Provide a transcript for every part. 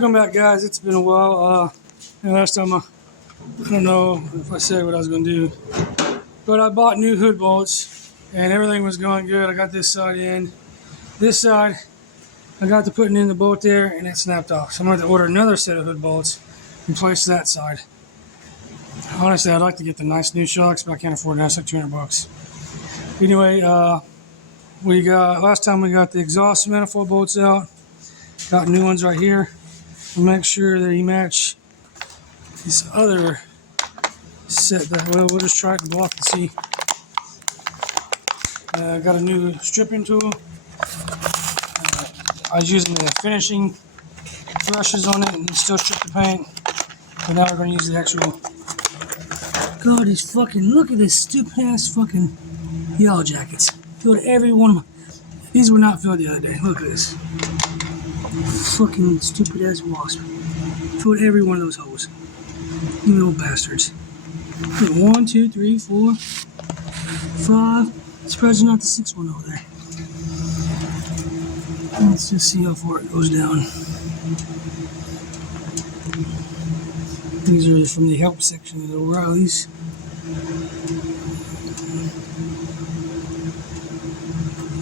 Welcome back, guys. It's been a while. Last time I don't know if I said what I was going to do, but I bought new hood bolts and everything was going good. I got this side in. This side, I got to putting in the bolt there and it snapped off. So I'm going to have to order another set of hood bolts and place that side. Honestly, I'd like to get the nice new shocks, but I can't afford it. That's like $200. Anyway, last time we got the exhaust manifold bolts out. Got new ones right here. We'll make sure that they match this other set. We'll just try it and block and see. Got a new stripping tool. I was using the finishing brushes on it and still strip the paint. But now we're going to use the actual. God, these fucking, look at this stupid ass fucking yellow jackets. Filled every one of them. These were not filled the other day. Look at this. Fucking stupid ass wasp. Filled every one of those holes. You little bastards. 1, 2, 3, 4, 5. Surprised not the 6th one over there. Let's just see how far it goes down. These are from the help section of the O'Reilly's.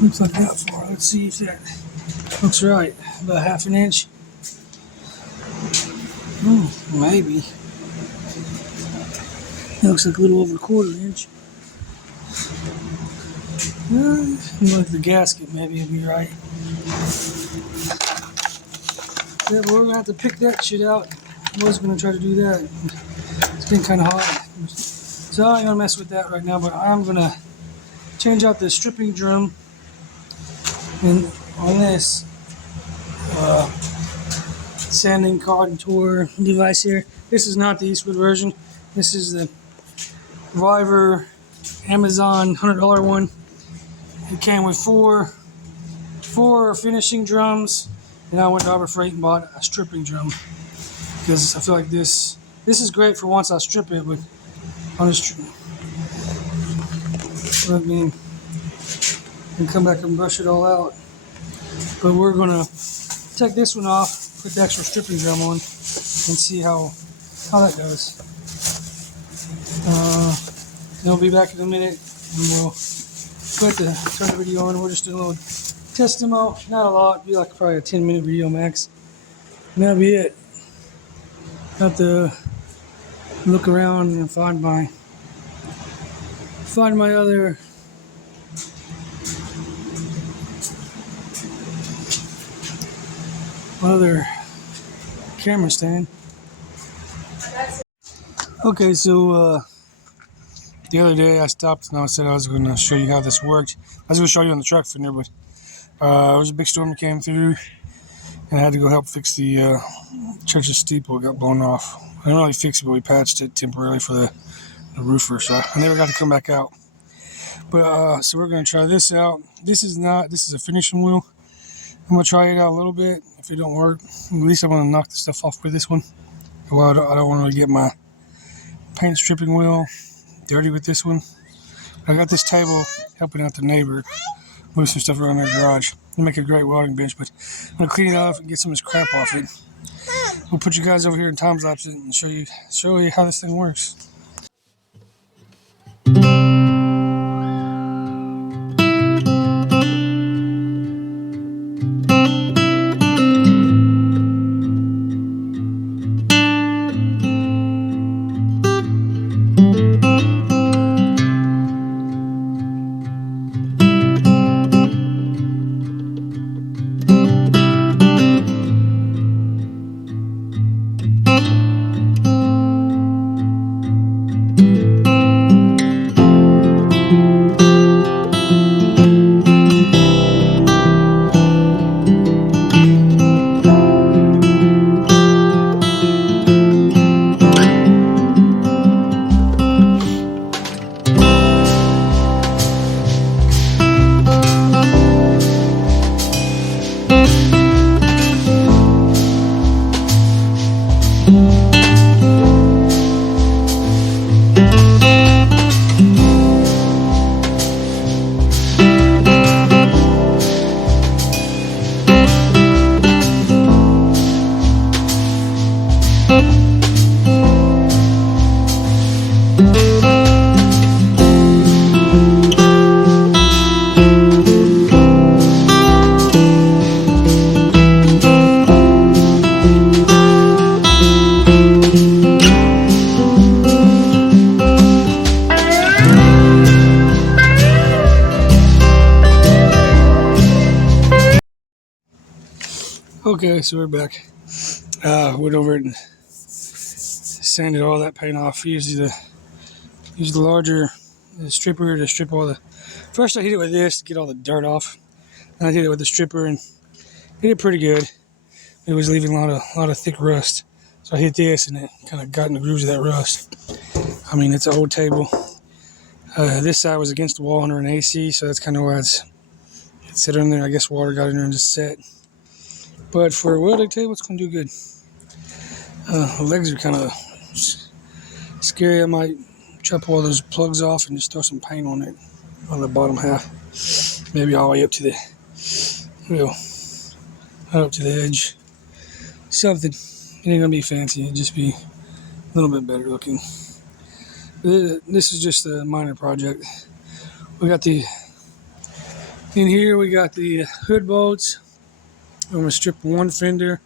Looks like that far. Let's see if that looks right. About half an inch. Oh, maybe. That looks like a little over a quarter inch. Like the gasket, maybe it'll be right. Yeah, but we're gonna have to pick that shit out. I was gonna try to do that. It's getting kind of hot, so I ain't gonna mess with that right now. But I'm gonna change out the stripping drum, and on this sanding contour device here. This is not the Eastwood version. This is the River Amazon $100 one. It came with four finishing drums, and I went to Harbor Freight and bought a stripping drum because I feel like this is great for once I strip it, but on this, I mean, and come back and brush it all out. But we're gonna take this one off, put the extra stripping drum on, and see how that goes. I'll be back in a minute, and we'll turn the video on. We'll just do a little test demo, not a lot, be like probably a 10-minute video max, and that'll be it. Have to look around and find my other camera stand. Okay, so the other day I stopped and I said I was going to show you how this worked. I was going to show you on the truck fender, but there was a big storm that came through and I had to go help fix the church's steeple. It got blown off. I didn't really fix it, but we patched it temporarily for the roofer, so I never got to come back out. But so we're going to try this out. This is a finishing wheel. I'm going to try it out a little bit. If it don't work, at least I'm going to knock the stuff off with this one. Well, I don't want to get my paint stripping wheel dirty with this one. I got this table helping out the neighbor move some stuff around their garage. It'll make a great welding bench, but I'm going to clean it off and get some of this crap off it. We'll put you guys over here in time lapse it and show you how this thing works. Okay, so we're back. Went over it and sanded all that paint off. Used the larger stripper to strip all the. First, I hit it with this to get all the dirt off. Then I did it with the stripper and it did pretty good. It was leaving a lot of thick rust. So I hit this and it kind of got in the grooves of that rust. I mean, it's an old table. This side was against the wall under an AC, so that's kind of why it's set in there. I guess water got in there and just set. But for a welding table, it's going to do good. The legs are kind of scary. I might chop all those plugs off and just throw some paint on it on the bottom half. Maybe all the way up to the, up to the edge. Something. It ain't going to be fancy. It'll just be a little bit better looking. This is just a minor project. We got in here we got the hood bolts. I'm going to strip one fender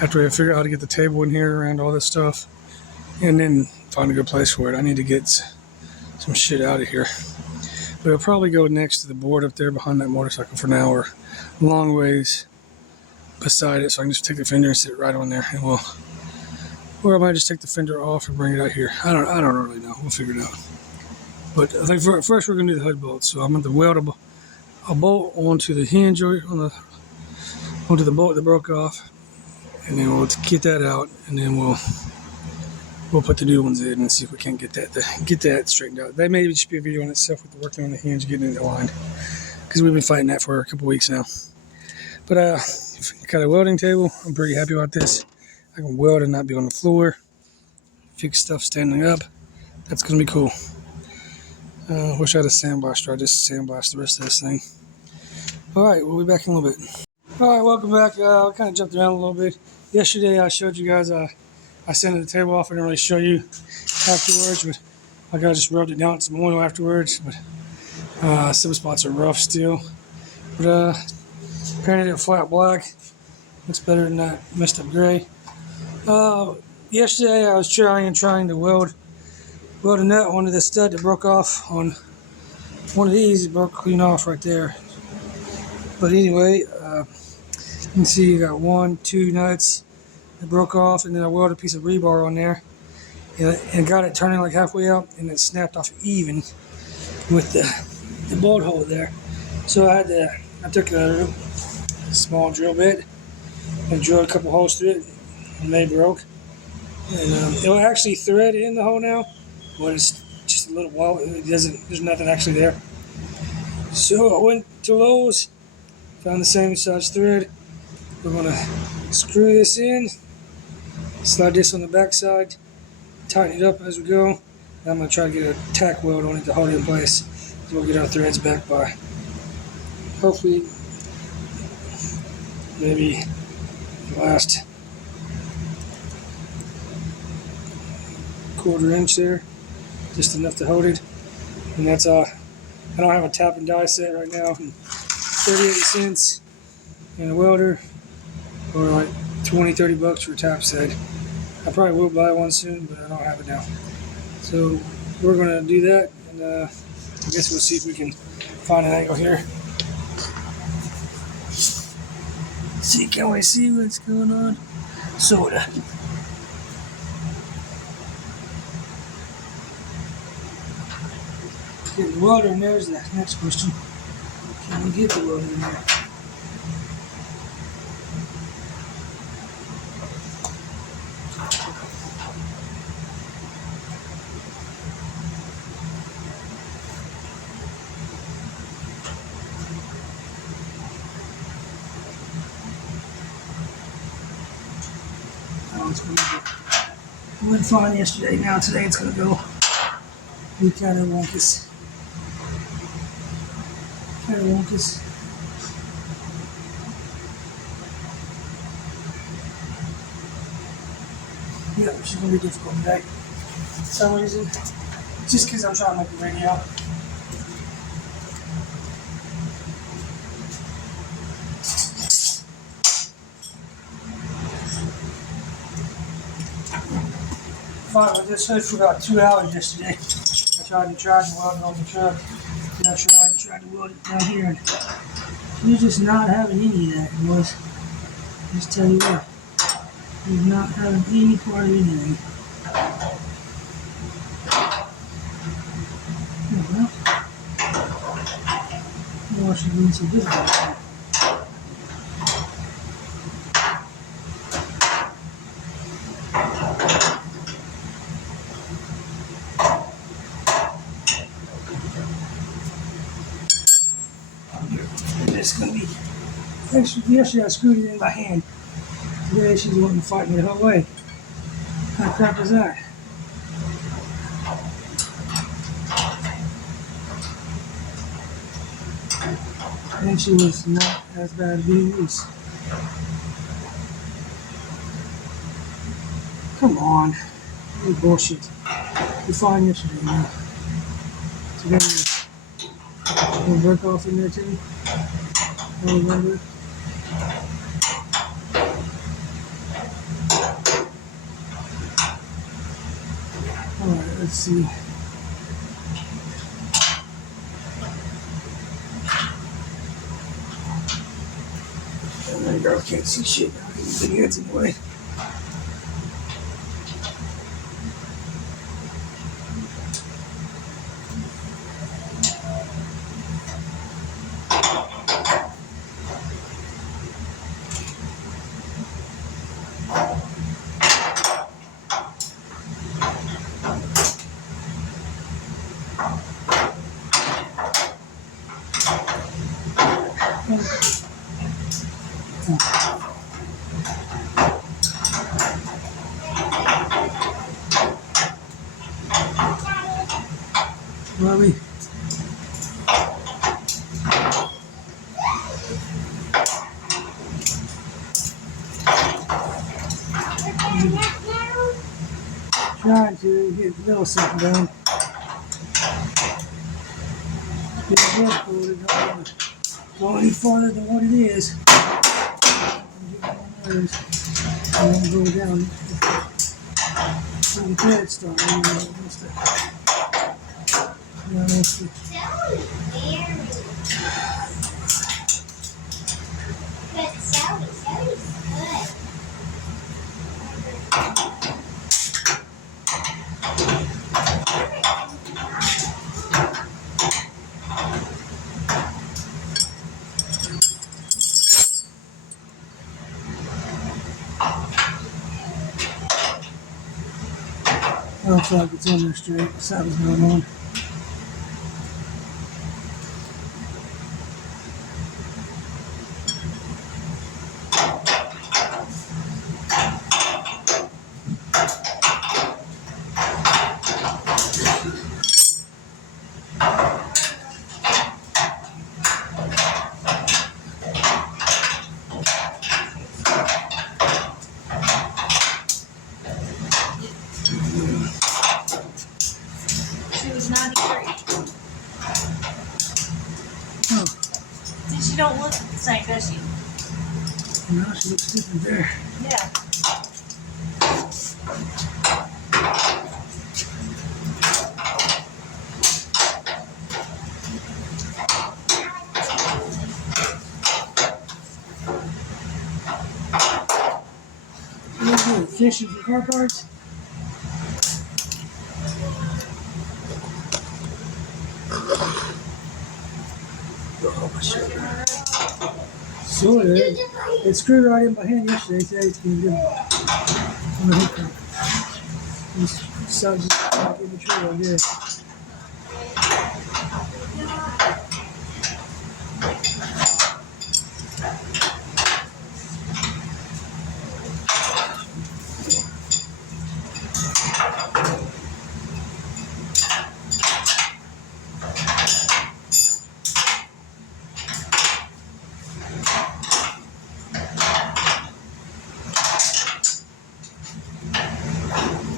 after I figure out how to get the table in here around all this stuff, and then find a good place for it. I need to get some shit out of here. But I'll probably go next to the board up there behind that motorcycle for now, or a long ways beside it, so I can just take the fender and sit right on there, and or I might just take the fender off and bring it out here. I don't really know. We'll figure it out. But I think first we're gonna do the hood bolts. So I'm going to weld a bolt onto the hinge onto the bolt that broke off, and then we'll get that out, and then we'll put the new ones in and see if we can't get that straightened out. That may just be a video on itself with working on the hinge, getting it aligned, because we've been fighting that for a couple weeks now. But got a welding table. I'm pretty happy about this. I can weld and not be on the floor. Fix stuff standing up. That's gonna be cool. Wish I had a sandblaster. I just sandblast the rest of this thing. All right, we'll be back in a little bit. All right, welcome back. I kind of jumped around a little bit. Yesterday I showed you guys I sanded the table off. I didn't really show you afterwards, but I just rubbed it down with some oil afterwards. But some spots are rough still. But painted it flat black. Looks better than that messed up gray. Yesterday I was trying to weld a nut onto the stud that broke off on one of these. It broke clean off right there. But anyway, you can see you got 2 nuts that broke off, and then I welded a piece of rebar on there and got it turning like halfway up, and it snapped off even with the bolt hole there. So I took a small drill bit and drilled a couple holes through it, and they broke. And it'll actually thread in the hole now, but it's just a little while. There's nothing actually there. So I went to Lowe's, found the same size thread. We're gonna screw this in, slide this on the back side, tighten it up as we go. And I'm gonna try to get a tack weld on it to hold it in place. So we'll get our threads back by hopefully maybe the last 1/4 inch there, just enough to hold it. And that's I don't have a tap and die set right now. 38 cents in a welder, or like $20-30 for a tap set. I probably will buy one soon, but I don't have it now. So we're gonna do that, and I guess we'll see if we can find an angle here. See, can we see what's going on? Sorta. Get the welder in there is the next question. Can we get the welder in there? It went fine yesterday. Now today it's gonna go be kind of wonkus. Yeah, which is gonna be difficult today. For some reason, just because I'm trying to make a video. Fought with this hood for about 2 hours yesterday. I tried to weld it on the truck, and I tried to weld it down here. And you're just not having any of that. It was Just tell you what, he's not having any part of anything. Oh, well, why should be so difficult? It's gonna be. Yesterday I screwed it in my hand. Today she's wanting to fight me the whole way. What kind of crap is that? And she was not as bad as being loose. Come on. You bullshit. You're fine yesterday now. Today you'll break off in there too. I remember. Alright, let's see. That girl can't see shit now. These big heads in the way. Where are we? Trying to get a little something done. Get the blood coated. Don't want to go any farther than what it is. I'm going to go down to the bed start. I don't feel like it's on there straight. Something's going on. She don't look the same, does she? No, she looks different there. Yeah. What's good? Fishing for car parts? Sort of. It screwed right in my hand yesterday. Today it's been good. On the hook. This sounds just like in the trailer, yeah.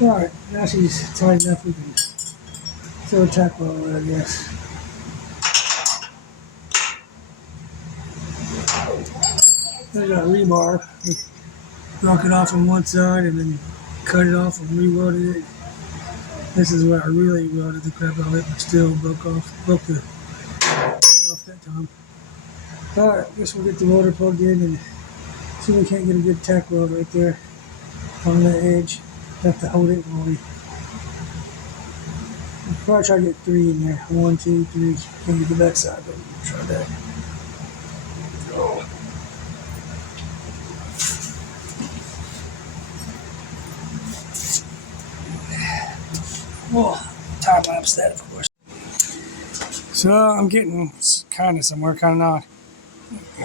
Alright, now she's tight enough we can throw a tackle over, I guess. I got a rebar. We broke it off on one side and then cut it off and re-welded it. This is where I really welded the crap out of it, but still broke the thing off that time. Alright, guess we'll get the motor plugged in and See, we can't get a good tack weld right there on the edge. Have to hold it while we. We'll probably try to get 3 in there. 1, 2, 3. Can't get the back side, but we'll try that. Oh. Whoa, time lapse that, of course. So I'm getting kind of somewhere, kind of not.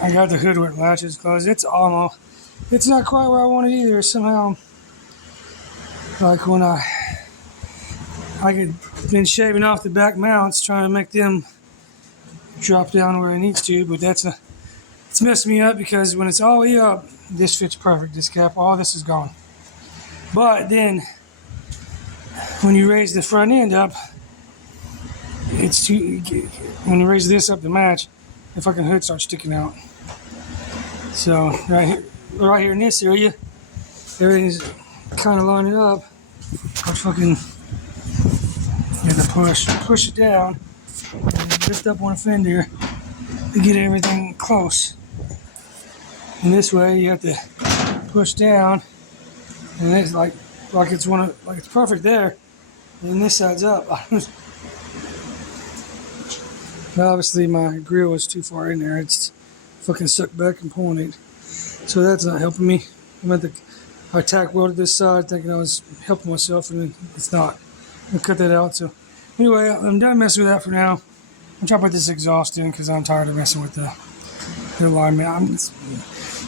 I got the hood where it latches closed. It's not quite where I want it either. Somehow, like when I could been shaving off the back mounts, trying to make them drop down where it needs to, but it's messed me up because when it's all the way up, this fits perfect. This cap, all this is gone. But then, when you raise the front end up, when you raise this up to match, the fucking hood starts sticking out. So right here in this area, everything's kind of lining up. I fucking have to push it down, and lift up one fender to get everything close. And this way, you have to push down, and it's like it's perfect there, and then this side's up. Now, obviously, my grill was too far in there. It's fucking stuck back and pulling it. So that's not helping me. I tack welded this side thinking I was helping myself, and it's not. I'll cut that out. So anyway, I'm done messing with that for now. I'm trying to put this exhaust in because I'm tired of messing with the alignment. It's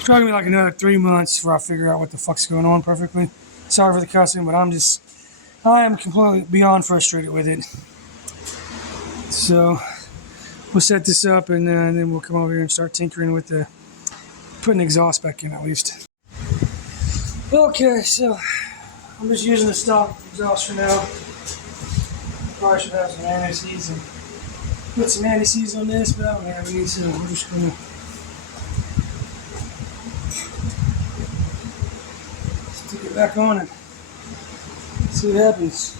going to be like another 3 months before I figure out what the fuck's going on perfectly. Sorry for the cussing, but I am completely beyond frustrated with it. So we'll set this up, and then we'll come over here and start tinkering with putting the exhaust back in at least. Okay, so I'm just using the stock exhaust for now. Probably should have some anti-seize and put some anti-seize on this, but I don't have any, so I'm just gonna stick it back on and see what happens.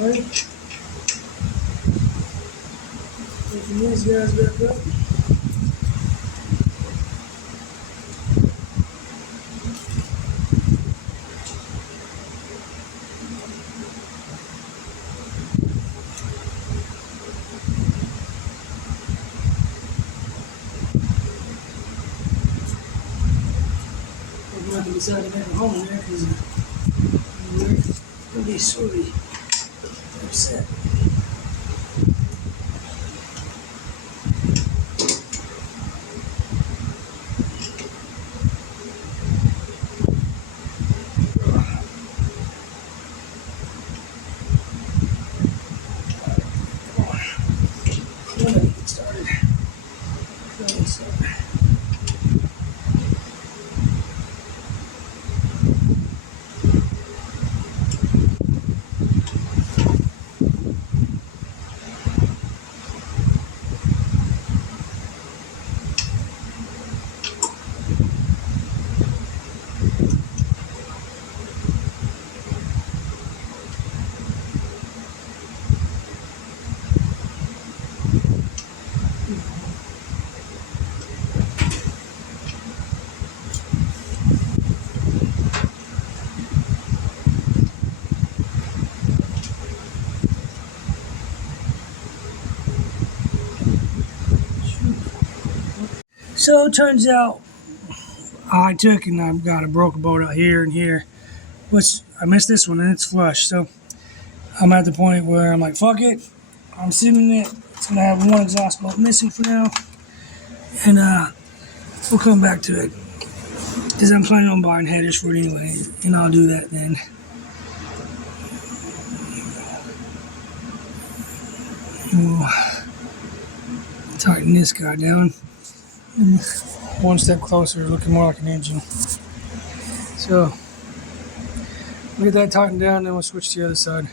Alright. Taking these guys back up. I'm going to have to decide to make a home in there because it'll be sorely upset. So it turns out I took and I've got a broken bolt out here and here, which I missed this one and it's flush. So I'm at the point where I'm like, fuck it. I'm assuming it. It's going to have one exhaust bolt missing for now. And we'll come back to it. Because I'm planning on buying headers for it anyway. And I'll do that then. Tighten this guy down. One step closer, looking more like an engine. So we'll get that tightened down, then we'll switch to the other side.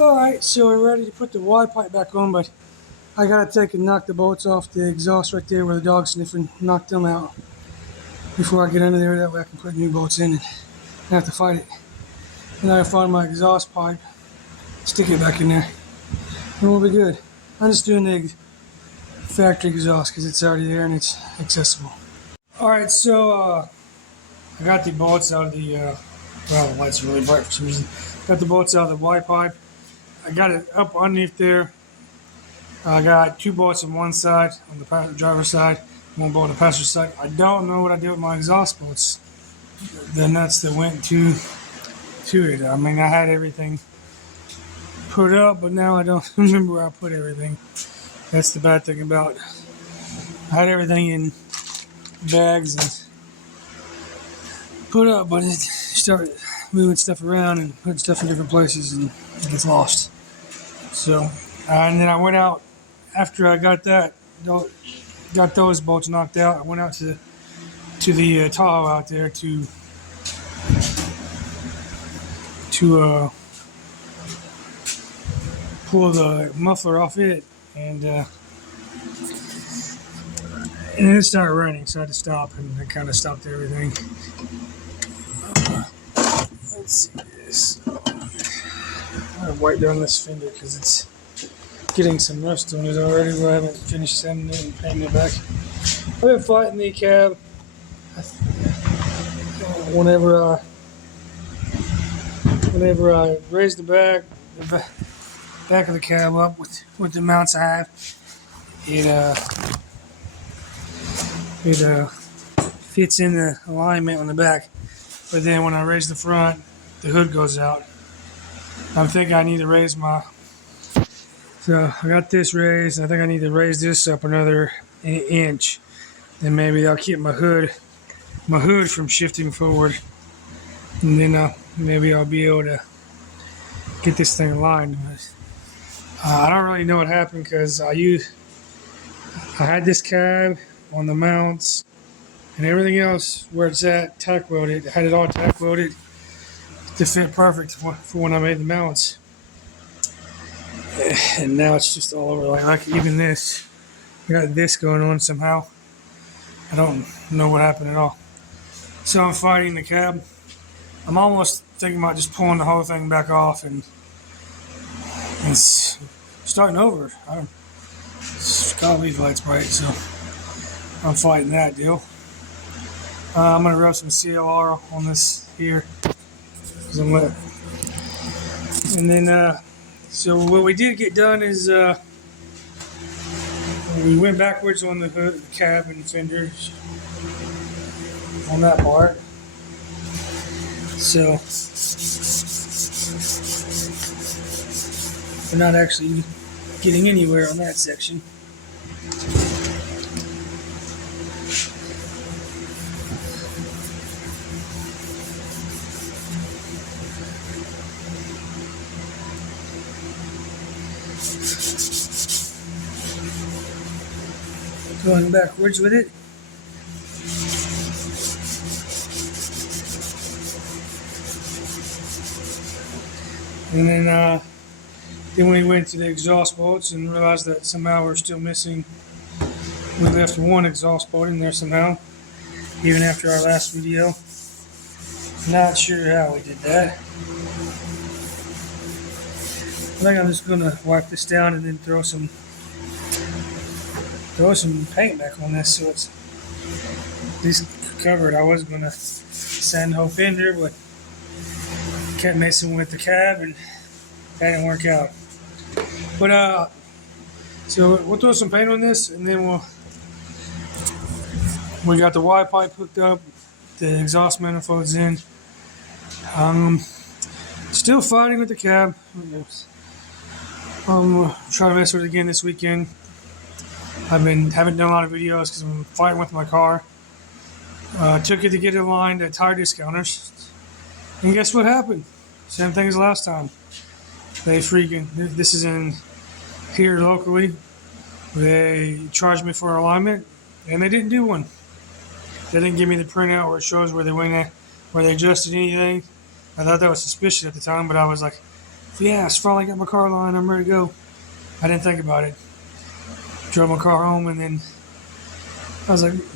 Alright, so we're ready to put the Y pipe back on, but I gotta take and knock the bolts off the exhaust right there where the dog's sniffing, knock them out before I get under there. That way I can put new bolts in and I have to fight it. And I find my exhaust pipe, stick it back in there. And we'll be good. I'm just doing the factory exhaust because it's already there and it's accessible. Alright, so I got the bolts out of the, well, the lights are really bright for some reason. Got the bolts out of the Y pipe. I got it up underneath there. I got 2 bolts on one side, on the driver's side, 1 bolt on the passenger side. I don't know what I did with my exhaust bolts. The nuts that went to it. I mean, I had everything put up, but now I don't remember where I put everything. That's the bad thing about it. I had everything in bags and put up, but it started moving stuff around and putting stuff in different places and it gets lost. So, and then I went out after I got those bolts knocked out. I went out to the Tahoe out there to pull the muffler off it, and then it started raining, so I had to stop, and I kind of stopped everything. Let's see this. I'm gonna wipe down this fender because it's getting some rust on it already, but I haven't finished sanding it and painting it back. I've been fighting the cab whenever I raise the back of the cab up with the mounts I have, it fits in the alignment on the back, but then when I raise the front, the hood goes out. I'm thinking I need to raise so I got this raised. I think I need to raise this up another inch. Then maybe that'll keep my hood from shifting forward. And then maybe I'll be able to get this thing aligned. I don't really know what happened because I had this cab on the mounts and everything else where it's at tack welded. I had it all tack welded to fit perfect for when I made the mounts. And now it's just all over. Like even this, I got this going on somehow. I don't know what happened at all. So I'm fighting the cab. I'm almost thinking about just pulling the whole thing back off and starting over. Gotta leave the lights bright, so I'm fighting that deal. I'm gonna rub some CLR on this here because I'm wet. And then, so what we did get done is we went backwards on the hood, the cab, and fenders on that part. So we're not actually getting anywhere on that section. Going backwards with it. And then we went to the exhaust bolts and realized that somehow we're still missing. We left one exhaust bolt in there somehow, even after our last video. Not sure how we did that. I think I'm just gonna wipe this down and then throw some paint back on this so it's at least covered. I was gonna sand the whole fender, but kept messing with the cab and that didn't work out. But so we'll throw some paint on this, and then we got the Y pipe hooked up, the exhaust manifolds in. Still fighting with the cab. Try to mess with it again this weekend. Haven't done a lot of videos because I'm fighting with my car. Took it to get it aligned at tire discounters, and guess what happened? Same thing as last time. They this is in here locally. They charged me for alignment, and they didn't do one. They didn't give me the printout where it shows where they went at, where they adjusted anything. I thought that was suspicious at the time, but I was like, yeah, I finally got my car aligned. I'm ready to go. I didn't think about it. Drove my car home, and then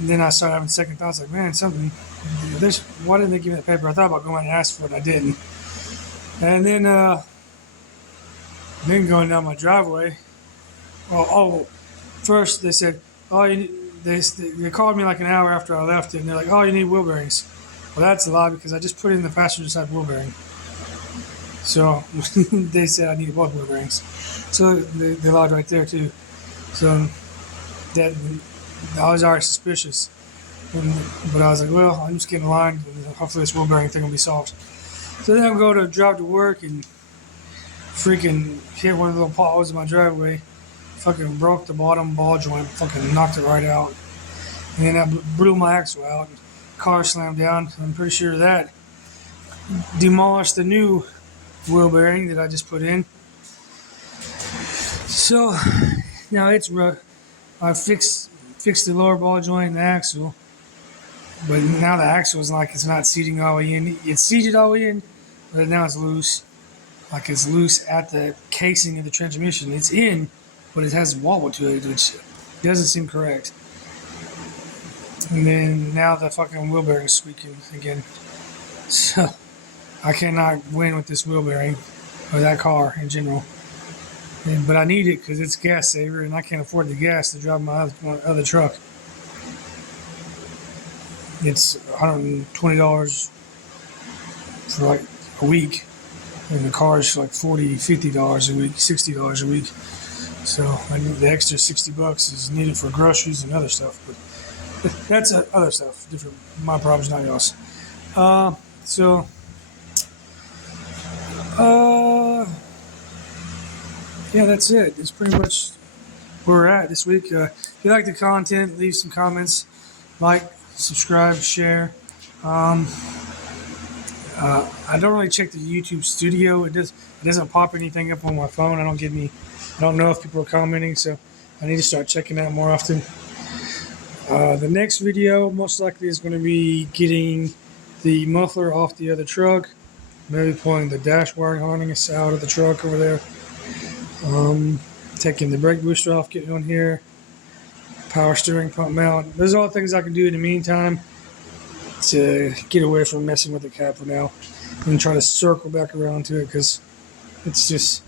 then I started having second thoughts. Like, man, why didn't they give me that paper? I thought about going and ask for it. I didn't. And then then going down my driveway. First they said, oh, they called me like an hour after I left it, and they're like, oh, you need wheel bearings. Well, that's a lie because I just put in the passenger side wheel bearing. So they said I needed both wheel bearings. So they lied right there too. So that I was already suspicious. But I was like, well, I'm just getting in line. And hopefully this wheel bearing thing will be solved. So then I go to drive to work and freaking hit one of the little potholes in my driveway. Fucking broke the bottom ball joint. Fucking knocked it right out. And then I blew my axle out. Car slammed down. I'm pretty sure that demolished the new wheel bearing that I just put in. So now it's rough. I fixed the lower ball joint and the axle, but now the axle is like it's not seating all the way in. It's seated all the way in, but now it's loose. Like it's loose at the casing of the transmission. It's in, but it has wobble to it, which doesn't seem correct. And then now the fucking wheel bearing is squeaking again. So I cannot win with this wheel bearing or that car in general. But I need it because it's gas saver, and I can't afford the gas to drive my other truck. It's $120 for like a week, and the car is like $40, $50 a week, $60 a week. So I need the extra $60 is needed for groceries and other stuff. But that's other stuff, different. My problem's not yours. Yeah, that's it. It's pretty much where we're at this week. If you like the content, leave some comments, like, subscribe, share. I don't really check the YouTube studio. It doesn't pop anything up on my phone. I don't know if people are commenting, so I need to start checking that more often. The next video most likely is going to be getting the muffler off the other truck, maybe pulling the dash wiring harness out of the truck over there. Taking the brake booster off, getting on here, power steering pump mount. Those are all things I can do in the meantime to get away from messing with the cab for now and try to circle back around to it because it's just,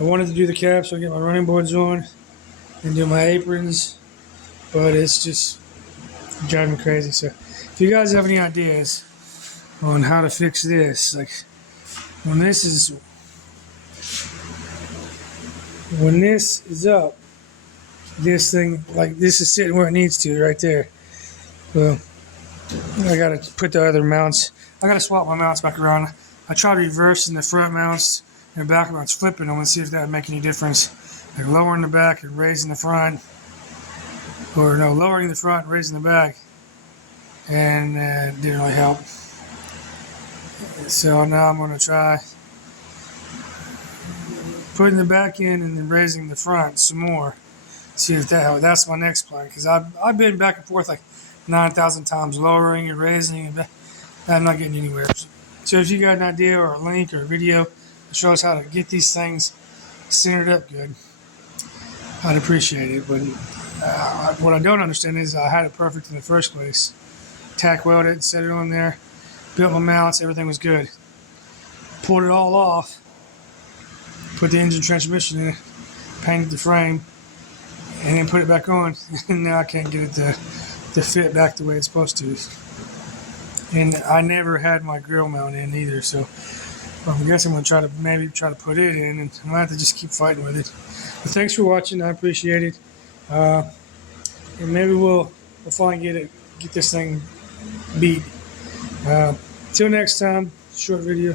I wanted to do the cab so I get my running boards on and do my aprons, but it's just driving me crazy. So if you guys have any ideas on how to fix this, like when this is up, this thing, like this is sitting where it needs to, right there. Well, I gotta put the other mounts. I gotta swap my mounts back around. I tried reversing the front mounts and the back mounts, flipping them, and see if that would make any difference. Like lowering the back and raising the front, or no, lowering the front and raising the back, and it didn't really help. So now I'm gonna try putting the back in and then raising the front some more. See if that helps. That's my next plan because I've been back and forth like 9,000 times, lowering and raising, and I'm not getting anywhere. So if you got an idea or a link or a video that shows how to get these things centered up good, I'd appreciate it. But what I don't understand is I had it perfect in the first place. Tack welded it, set it on there, built my mounts, everything was good. Pulled it all off. Put the engine transmission in it, painted the frame, and then put it back on. And now I can't get it to fit back the way it's supposed to. And I never had my grill mount in either, so I guess I'm going to try to put it in, and I'm going to have to just keep fighting with it. But thanks for watching. I appreciate it. And maybe we'll finally get this thing beat. Till next time, short video.